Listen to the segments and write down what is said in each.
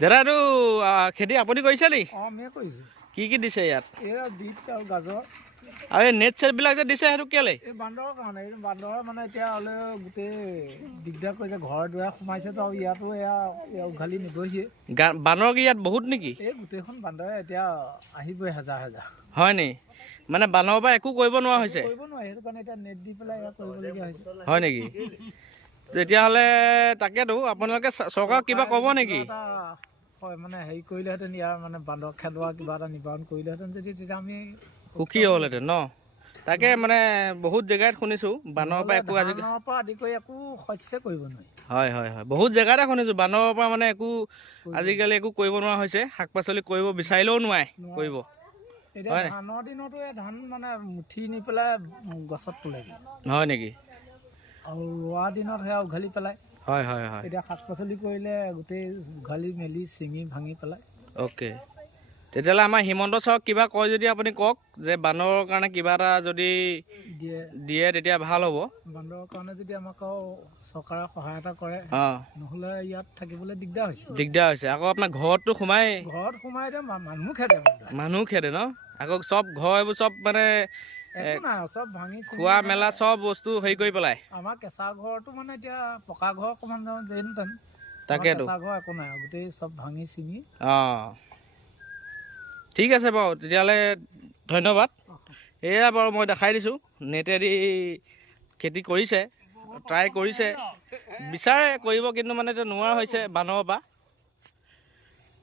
দাদা এইটো খেতি আপুনি কৰিছে নি? মই কৰিছোঁ। কি দিছে ইয়াত? এয়া বিট আৰু গাজৰ। আৰু এই নেট চেটবিলাক যে দিছে সেইটো কেলে? এই বান্দৰৰ কাৰণে। এই বান্দৰে মানে এতিয়া হ'লে গোটেই দিগদাৰ কৰিছে, ঘৰ দুৱাৰ সোমাইছেতো আৰু ইয়াতো এয়া উঘালি নিবহিয়ে। বান্দৰ কি ইয়াত বহুত নেকি? এই গোটেইখন বান্দৰে এতিয়া আহিবই হাজাৰ হাজাৰ। হয় নি? মানে বান্দৰৰ পৰা একো কৰিব নোৱাৰা হৈছে? কৰিব নোৱাৰে, সেইটো কাৰণে এতিয়া নেট দি পেলাই এয়া কৰিবলগীয়া হৈছে। হয় নেকি? তেতিয়াহ'লে তাকেতো আপোনালোকে চৰকাৰক কিবা ক'ব নেকি? হয় মানে হেৰি কৰিলেহেঁতেন, ইয়াৰ মানে বান্দৰ খেদোৱা কিবা এটা নিবাৰণ কৰিলেহেঁতেন যদি, তেতিয়া আমি সুখী হ'লহেঁতেন ন? তাকে মানে বহুত জেগাত শুনিছোঁ বান্দৰৰ পৰা একো ধানৰ পৰা আদি কৰি একো শস্য কৰিব নোৱাৰি। হয় হয় হয়, বহুত জেগাতে শুনিছোঁ বান্দৰৰ পৰা মানে একো আজিকালি একো কৰিব নোৱাৰা হৈছে। শাক পাচলি কৰিব বিচাৰিলেও নোৱাৰে কৰিব। এতিয়া ধানৰ দিনতো এই ধান মানে মুঠি নি পেলাই গছত তোলেগৈ। হয় নেকি? আৰু ৰোৱা দিনত সেয়া উঘালি পেলাই। হয় হয় হয়। এতিয়া শাক পাচলি কৰিলে গোটেই উঘালি মেলি চিঙি ভাঙি পেলাই। অ'কে, তেতিয়াহ'লে আমাৰ হিমন্ত ছাৰক কিবা কয় যদি আপুনি কওক, যে বান্দৰৰ কাৰণে কিবা এটা যদি দিয়ে তেতিয়া ভাল হ'ব। বান্দৰৰ কাৰণে যদি আমাক চৰকাৰে সহায়তা কৰে, নহ'লে ইয়াত থাকিবলৈ দিগদাৰ হৈছে। আকৌ আপোনাৰ ঘৰততো সোমাই এতিয়া মানুহ খেদে। মানুহ খেদে ন? আকৌ চব ঘৰ এইবোৰ চব মানে একো নাই, চব ভাঙি খোৱা মেলা চব বস্তু হেৰি কৰি পেলাই। আমাৰ কেঁচা ঘৰটো মানে এতিয়া পকা ঘৰ অকণমান যেন তাকেতো কেঁচা ঘৰ একো নাই, গোটেই চব ভাঙি চিঙি। ঠিক আছে বাৰু, তেতিয়াহ'লে ধন্যবাদ। এয়া বাৰু মই দেখাই দিছোঁ, নেটেদি খেতি কৰিছে, ট্ৰাই কৰিছে, বিচাৰে কৰিব, কিন্তু মানে এতিয়া নোৱাৰা হৈছে বান্দৰৰ পৰা।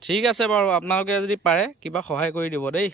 ঠিক আছে বাৰু, আপোনালোকে যদি পাৰে কিবা সহায় কৰি দিব দেই।